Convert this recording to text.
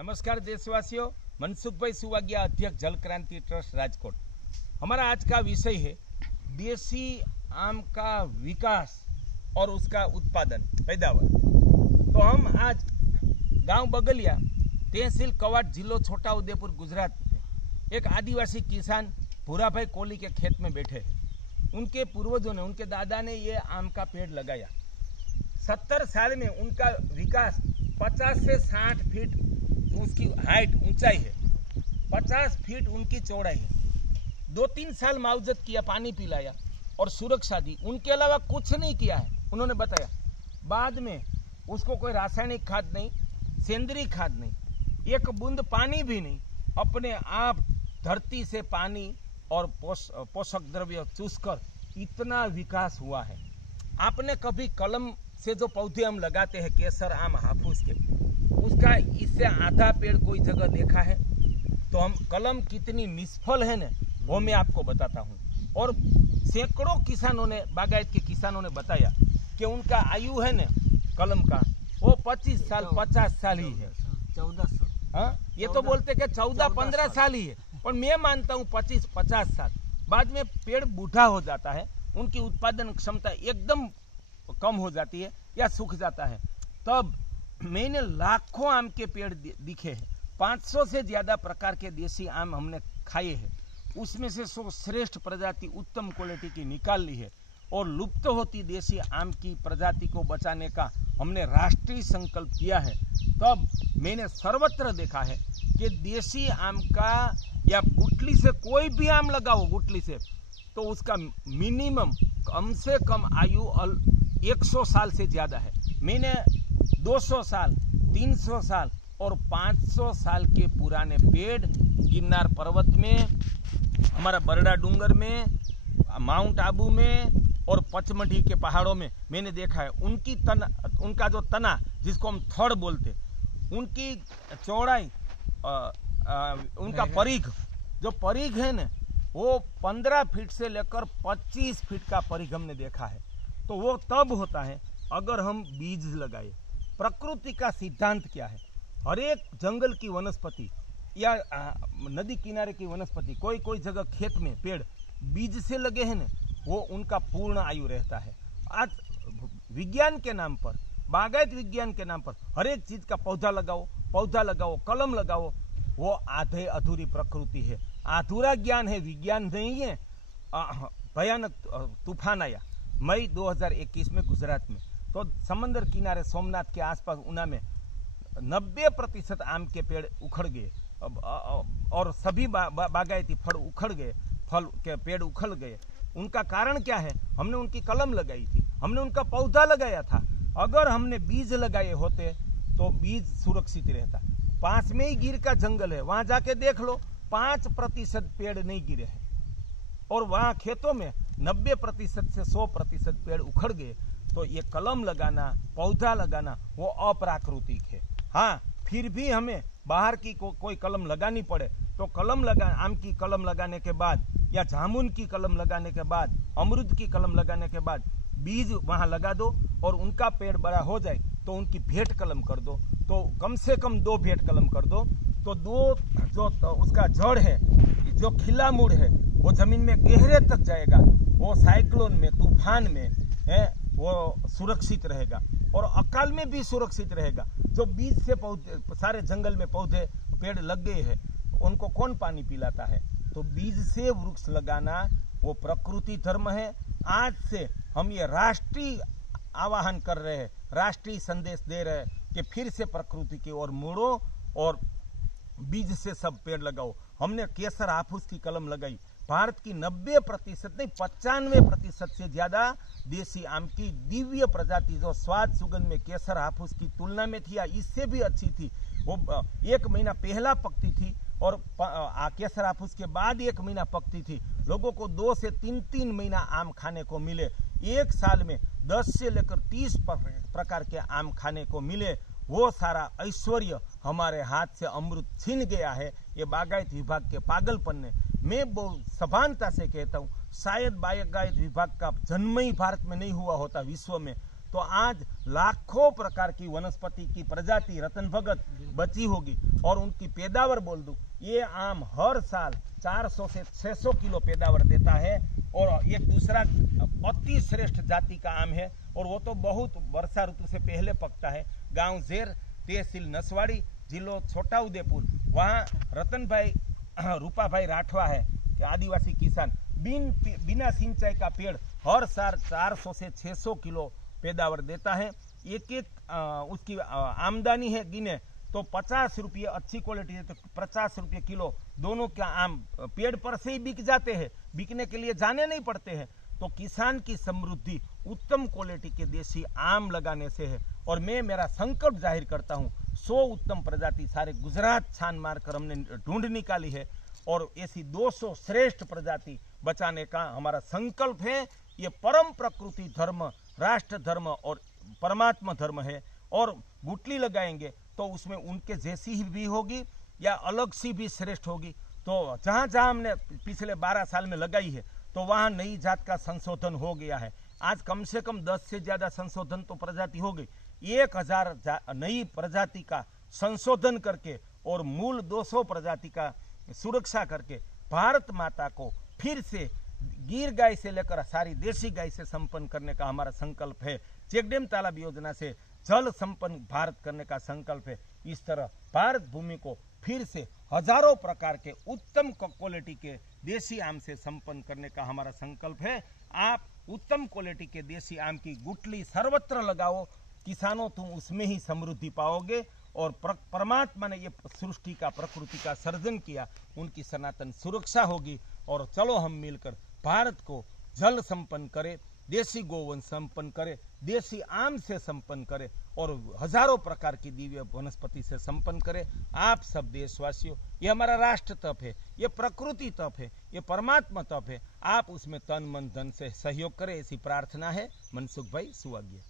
नमस्कार देशवासियों, मनसुख भाई सुवागिया, अध्यक्ष जल क्रांति ट्रस्ट राजकोट। हमारा आज का विषय है देसी आम का विकास और उसका उत्पादन पैदावार। तो हम आज गांव बगलिया, तहसील कवाट, जिलो छोटा उदेपुर, गुजरात में एक आदिवासी किसान भूराभाई कोहली के खेत में बैठे हैं। उनके पूर्वजों ने, उनके दादा ने ये आम का पेड़ लगाया। 70 साल में उनका विकास 50 से 60 फीट उसकी हाइट, ऊंचाई है, 50 फीट उनकी चौड़ाई है। 2-3 साल मावजत किया, पानी पिलाया और सुरक्षा दी। उनके अलावा कुछ नहीं किया है, उन्होंने बताया। बाद में उसको कोई रासायनिक खाद नहीं, सेंद्रीय खाद नहीं, एक बूंद पानी भी नहीं, अपने आप धरती से पानी और पोषक द्रव्य चूसकर इतना विकास हुआ है। आपने कभी कलम से जो पौधे हम लगाते हैं, केसर, आम, हाफूस के, उसका इससे आधा पेड़ कोई जगह देखा है? तो हम कलम कितनी निष्फल है ना, वो मैं आपको बताता हूँ। और सैकड़ों किसानों ने, बागायत के किसानों ने बताया कि उनका आयु है ना कलम का, वो 25 साल 50 साल ही है। 14 साल, हाँ, ये तो बोलते कि 14-15 साल ही है, पर मैं मानता हूँ 25-50 साल। बाद में पेड़ बूढ़ा हो जाता है, उनकी उत्पादन क्षमता एकदम कम हो जाती है या सूख जाता है। तब मैंने लाखों आम के पेड़ दिखे हैं, 500 से ज्यादा प्रकार के देसी आम हमने खाए हैं। उसमें से 100 श्रेष्ठ प्रजाति, उत्तम क्वालिटी की निकाल ली है। और लुप्त होती देसी आम की प्रजाति को बचाने का हमने राष्ट्रीय संकल्प किया है। तब मैंने सर्वत्र देखा है कि देसी आम का, या गुठली से कोई भी आम लगाओ गुठली से, तो उसका मिनिमम कम से कम आयु 100 साल से ज्यादा है। मैंने 200 साल, 300 साल और 500 साल के पुराने पेड़ गिरनार पर्वत में, हमारा बरड़ा डूंगर में, माउंट आबू में और पचमढ़ी के पहाड़ों में मैंने देखा है। उनका जो तना, जिसको हम थड़ बोलते, उनकी चौड़ाई, उनका परिघ, जो परिघ है ना, वो 15 फीट से लेकर 25 फीट का परिघ हमने देखा है। तो वो तब होता है अगर हम बीज लगाए। प्रकृति का सिद्धांत क्या है? हर एक जंगल की वनस्पति या नदी किनारे की वनस्पति, कोई कोई जगह खेत में पेड़ बीज से लगे हैं ना, वो उनका पूर्ण आयु रहता है। आज विज्ञान के नाम पर, बागायत विज्ञान के नाम पर हर एक चीज का पौधा लगाओ, कलम लगाओ, वो आधे अधूरी प्रकृति है, अधूरा ज्ञान है, विज्ञान नहीं है। भयानक तूफान आया मई 2021 में गुजरात में, तो समंदर किनारे सोमनाथ के आसपास ऊना में 90% आम के पेड़ उखड़ गए और सभी बागायती फल उखड़ गए, फल के पेड़ उखड़ गए। उनका कारण क्या है? हमने उनकी कलम लगाई थी, हमने उनका पौधा लगाया था। अगर हमने बीज लगाए होते तो बीज सुरक्षित रहता। पास में ही गिर का जंगल है, वहां जाके देख लो, 5% पेड़ नहीं गिरे हैं। और वहां खेतों में 90% से 100% पेड़ उखड़ गए। तो ये कलम लगाना, पौधा लगाना, वो अप्राकृतिक है। हाँ, फिर भी हमें बाहर की कोई कलम लगानी पड़े तो आम की कलम लगाने के बाद, या जामुन की कलम लगाने के बाद, अमरूद की कलम लगाने के बाद बीज वहां लगा दो और उनका पेड़ बड़ा हो जाए तो उनकी भेंट कलम कर दो। तो कम से कम 2 भेंट कलम कर दो, तो 2 जो उसका जड़ है, जो खिला मूड़ है, वो जमीन में गहरे तक जाएगा। वो साइक्लोन में, तूफान में है, वो सुरक्षित रहेगा और अकाल में भी सुरक्षित रहेगा। जो बीज से पौधे, सारे जंगल में पौधे पेड़ लग गए हैं, उनको कौन पानी पिलाता है? तो बीज से वृक्ष लगाना वो प्रकृति धर्म है। आज से हम ये राष्ट्रीय आह्वान कर रहे हैं, राष्ट्रीय संदेश दे रहे हैं कि फिर से प्रकृति की ओर मुड़ो और बीज से सब पेड़ लगाओ। हमने केसर, हाफूस की कलम लगाई। भारत की 90% नहीं, 95% से ज्यादा देसी आम की दिव्य प्रजाति, जो स्वाद सुगंध में केसर, हाफूस की तुलना में थी या इससे भी अच्छी थी, वो 1 महीना पहला पकती थी और केसर, हाफूस के बाद 1 महीना पकती थी। लोगों को 2 से 3 महीना आम खाने को मिले। एक साल में 10 से लेकर 30 प्रकार के आम खाने को मिले। वो सारा ऐश्वर्य हमारे हाथ से अमृत छीन गया है, ये बागायत विभाग के पागलपन ने। मैं बहुत सभानता से कहता हूँ, शायद बागायत विभाग का जन्म ही भारत में नहीं हुआ होता विश्व में, तो आज लाखों प्रकार की वनस्पति की प्रजाति रतन भगत बची होगी। और उनकी पैदावार बोल दूं, ये आम हर साल 400 से 600 किलो पैदावार देता है और एक दूसरा अति श्रेष्ठ जाति का आम है और वो तो बहुत वर्षा ऋतु से पहले पकता है। गांव जेर, तहसील नसवाड़ी, जिलो छोटाउदेपुर, वहाँ रतन भाई रूपाभाई राठवा है कि आदिवासी किसान बिना सिंचाई का पेड़ हर साल 400 से 600 किलो पैदावार देता है। एक उसकी आमदनी है गिने तो 50 रुपये, अच्छी क्वालिटी है तो 50 रुपये किलो, दोनों का आम पेड़ पर से ही बिक जाते हैं, बिकने के लिए जाने नहीं पड़ते हैं। तो किसान की समृद्धि उत्तम क्वालिटी के देसी आम लगाने से है। और मैं मेरा संकल्प जाहिर करता हूँ, 100 उत्तम प्रजाति सारे गुजरात छान मारकर हमने ढूंढ निकाली है और ऐसी 200 श्रेष्ठ प्रजाति बचाने का हमारा संकल्प है। ये परम प्रकृति धर्म, राष्ट्र धर्म और परमात्मा धर्म है। और गुटली लगाएंगे तो उसमें उनके जैसी ही भी होगी या अलग सी भी श्रेष्ठ होगी। तो जहाँ जहाँ हमने पिछले 12 साल में लगाई है तो वहाँ नई जात का संशोधन हो गया है। आज कम से कम 10 से ज़्यादा संशोधन तो प्रजाति हो गई। 1000 नई प्रजाति का संशोधन करके और मूल 200 प्रजाति का सुरक्षा करके भारत माता को फिर से गिर गाय से लेकर सारी देशी गाय से संपन्न करने का हमारा संकल्प है। चेकडेम तालाब योजना से जल संपन्न भारत करने का संकल्प है। इस तरह भारत भूमि को फिर से हजारों प्रकार के उत्तम क्वालिटी के देसी आम से संपन्न करने का हमारा संकल्प है। आप उत्तम क्वालिटी के देसी आम की गुटली सर्वत्र लगाओ, किसानों तुम उसमें ही समृद्धि पाओगे। और परमात्मा ने ये सृष्टि का, प्रकृति का सर्जन किया, उनकी सनातन सुरक्षा होगी। और चलो हम मिलकर भारत को जल संपन्न करें, देसी गोवंश संपन्न करे, देसी आम से संपन्न करे और हजारों प्रकार की दिव्य वनस्पति से संपन्न करे। आप सब देशवासियों, ये हमारा राष्ट्र तप है, ये प्रकृति तप है, ये परमात्मा तप है। आप उसमें तन मन धन से सहयोग करें, ऐसी प्रार्थना है। मनसुख भाई, सुआज्ञा।